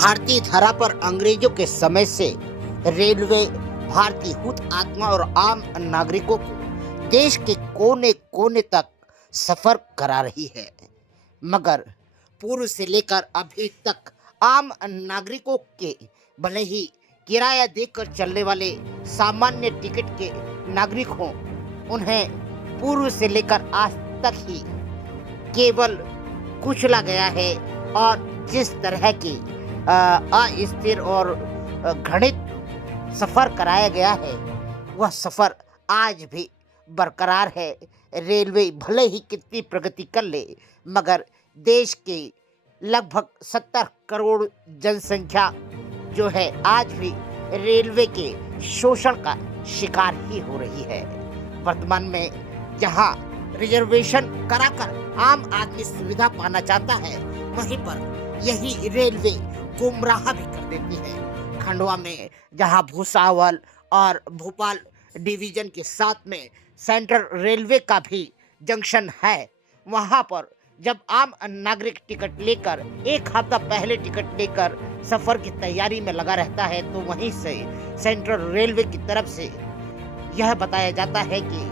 भारतीय धरा पर अंग्रेजों के समय से रेलवे भारतीय हुत आत्मा और आम नागरिकों को देश के कोने कोने तक सफर करा रही है। मगर पूर्व से लेकर अभी तक आम नागरिकों के भले ही किराया देकर चलने वाले सामान्य टिकट के नागरिक हों, उन्हें पूर्व से लेकर आज तक ही केवल कुचला गया है और जिस तरह की अस्थिर और घृणित सफर कराया गया है, वह सफर आज भी बरकरार है। रेलवे भले ही कितनी प्रगति कर ले, मगर देश के लगभग 70 करोड़ जनसंख्या जो है आज भी रेलवे के शोषण का शिकार ही हो रही है। वर्तमान में जहां रिजर्वेशन कराकर आम आदमी सुविधा पाना चाहता है, वहीं पर यही रेलवे गुमराह भी कर देती है। खंडवा में जहां भुसावल और भोपाल डिवीजन के साथ में सेंट्रल रेलवे का भी जंक्शन है, वहां पर जब आम नागरिक टिकट लेकर एक हफ्ता पहले टिकट लेकर सफर की तैयारी में लगा रहता है, तो वहीं से सेंट्रल रेलवे की तरफ से यह बताया जाता है कि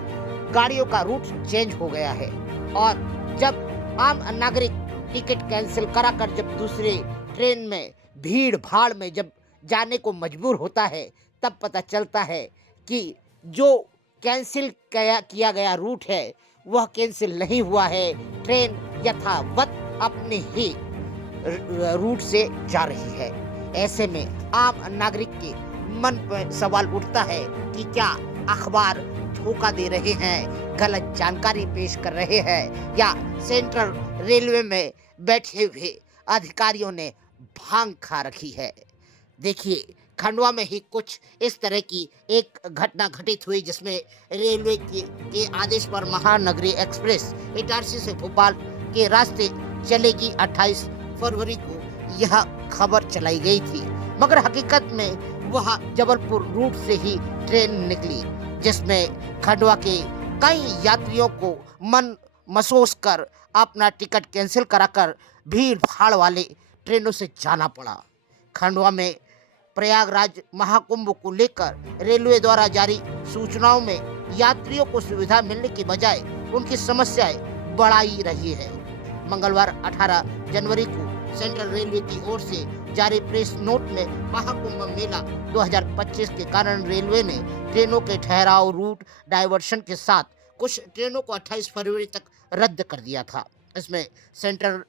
गाड़ियों का रूट चेंज हो गया है। और जब आम नागरिक टिकट कैंसिल कराकर जब दूसरे ट्रेन में भीड़ भाड़ में जब जाने को मजबूर होता है, तब पता चलता है कि जो कैंसिल किया गया रूट है वह कैंसिल नहीं हुआ है। ट्रेन यथावत अपने ही रूट से जा रही है। ऐसे में आम नागरिक के मन पर सवाल उठता है कि क्या अखबार धोखा दे रहे हैं, गलत जानकारी पेश कर रहे हैं, या सेंट्रल रेलवे में बैठे हुए अधिकारियों ने भांग खा रखी है। देखिए, खंडवा में ही कुछ इस तरह की एक घटना घटित हुई, जिसमें रेलवे के आदेश पर महानगरी एक्सप्रेस इटारसी से भोपाल के रास्ते चलेगी। 28 फरवरी को यह खबर चलाई गई थी, मगर हकीकत में वह जबलपुर रूट से ही ट्रेन निकली, जिसमें खंडवा के कई यात्रियों को मन महसूस कर अपना टिकट कैंसिल कराकर भीड़ भाड़ वाले ट्रेनों से जाना पड़ा। खंडवा में प्रयागराज महाकुंभ को लेकर रेलवे द्वारा जारी सूचनाओं में यात्रियों को सुविधा मिलने की बजाय उनकी समस्याएं बढ़ाई रही है। मंगलवार 18 जनवरी को सेंट्रल रेलवे की ओर से जारी प्रेस नोट में महाकुंभ मेला 2025 के कारण रेलवे ने ट्रेनों के ठहराव, रूट डाइवर्शन के साथ कुछ ट्रेनों को 28 फरवरी तक रद्द कर दिया था। इसमें सेंट्रल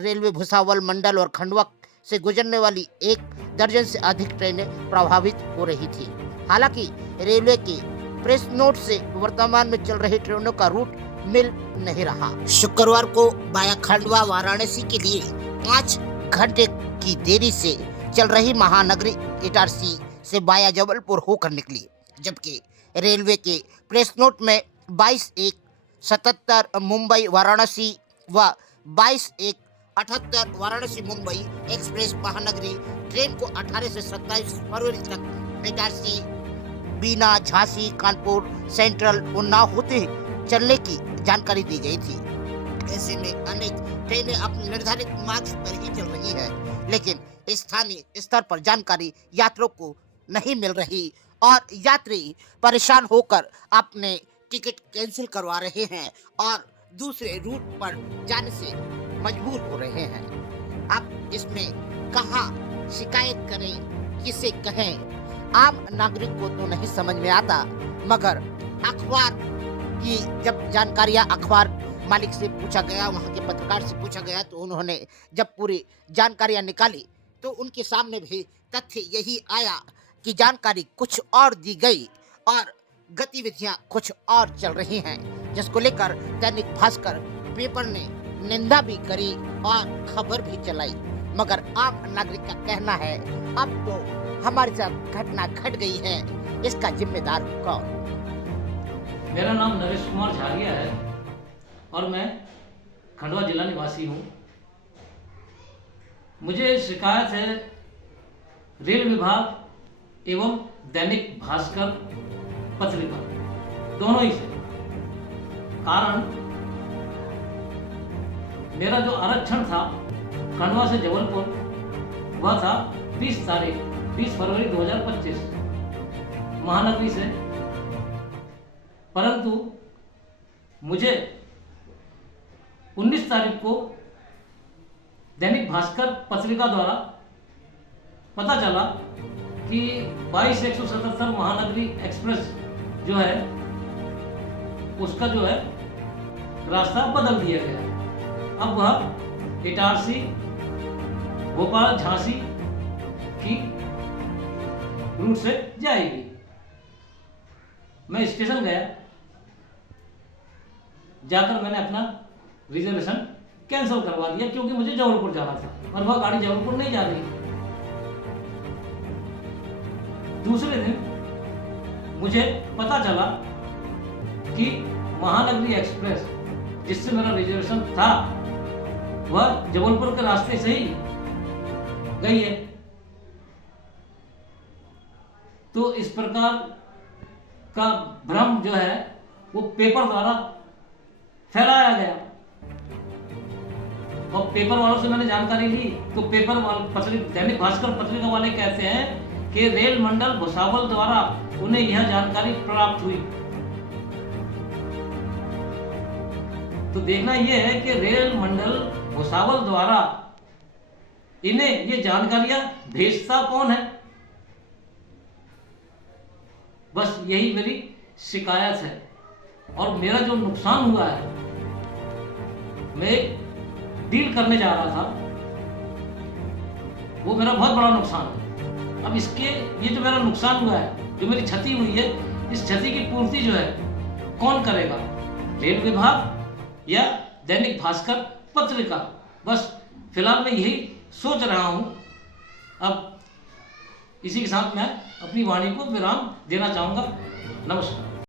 रेलवे भुसावल मंडल और खंडवा से गुजरने वाली 1 दर्जन से अधिक ट्रेनें प्रभावित हो रही थी। हालांकि रेलवे के प्रेस नोट से वर्तमान में चल रही ट्रेनों का रूट मिल नहीं रहा। शुक्रवार को वाया खंडवा वाराणसी के लिए 5 घंटे की देरी से चल रही महानगरी इटारसी से वाया जबलपुर होकर निकली, जबकि रेलवे के प्रेस नोट में 22-1-77 मुंबई वाराणसी व 22-1-78 वाराणसी मुंबई एक्सप्रेस महानगरी ट्रेन को 18 से 27 फरवरी तक इटारसी, बीना, झांसी, कानपुर, सेंट्रल, उन्नाव होते चलने की जानकारी दी गई थी। ऐसे में अनेक ट्रेनें अपने निर्धारित मार्ग पर ही चल रही है, लेकिन स्थानीय स्तर पर जानकारी यात्रियों को नहीं मिल रही और यात्री परेशान होकर अपने टिकट कैंसिल करवा रहे हैं और दूसरे रूट पर जाने से मजबूर हो रहे हैं। अब इसमें कहाँ शिकायत करें, किसे कहें, आम नागरिक को तो नहीं समझ में आता। मगर अखबार की जब जानकारियां अखबार मालिक से पूछा गया, वहां के पत्रकार से पूछा गया, तो उन्होंने जब पूरी जानकारियां निकाली तो उनके सामने भी तथ्य यही आया कि जानकारी कुछ और दी गई और गतिविधियां कुछ और चल रही हैं, जिसको लेकर दैनिक भास्कर पेपर ने निंदा भी करी और खबर भी चलाई। मगर आम नागरिक का कहना है, अब तो हमारे साथ घटना घट गई है, इसका जिम्मेदार कौन? मेरा नाम नरेश कुमार झालिया है और मैं खंडवा जिला निवासी हूँ। मुझे शिकायत है रेल विभाग एवं दैनिक भास्कर पत्रिका दोनों ही से। कारण मेरा जो आरक्षण था खंडवा से जबलपुर वह था 20 फरवरी 2025 महानगरी से। परंतु मुझे 19 तारीख को दैनिक भास्कर पत्रिका द्वारा पता चला कि 22/177 महानगरी एक्सप्रेस जो है उसका जो है रास्ता बदल दिया गया। अब वह इटारसी भोपाल झांसी की रूट से जाएगी। मैं स्टेशन गया, जाकर मैंने अपना रिजर्वेशन कैंसिल करवा दिया क्योंकि मुझे जबलपुर जाना था और वह गाड़ी जबलपुर नहीं जा रही। दूसरे दिन मुझे पता चला कि महानगरी एक्सप्रेस जिससे मेरा रिजर्वेशन था वह जबलपुर के रास्ते से ही गई है। तो इस प्रकार का भ्रम जो है वो पेपर द्वारा फैलाया गया और पेपर वालों से मैंने जानकारी ली तो पेपर वाले दैनिक भास्कर पत्रिका वाले कहते हैं कि रेल मंडल भुसावल द्वारा उन्हें यह जानकारी प्राप्त हुई। तो देखना यह है कि रेल मंडल भुसावल द्वारा इन्हें ये जानकारियां भेजता कौन है। बस यही मेरी शिकायत है और मेरा जो नुकसान हुआ है, मैं डील करने जा रहा था, वो मेरा बहुत बड़ा नुकसान है। अब इसके ये जो मेरा नुकसान हुआ है, जो मेरी क्षति हुई है, इस क्षति की पूर्ति जो है कौन करेगा, रेल विभाग या दैनिक भास्कर पत्रिका। बस फिलहाल मैं यही सोच रहा हूं। अब इसी के साथ मैं अपनी वाणी को विराम देना चाहूंगा। नमस्कार।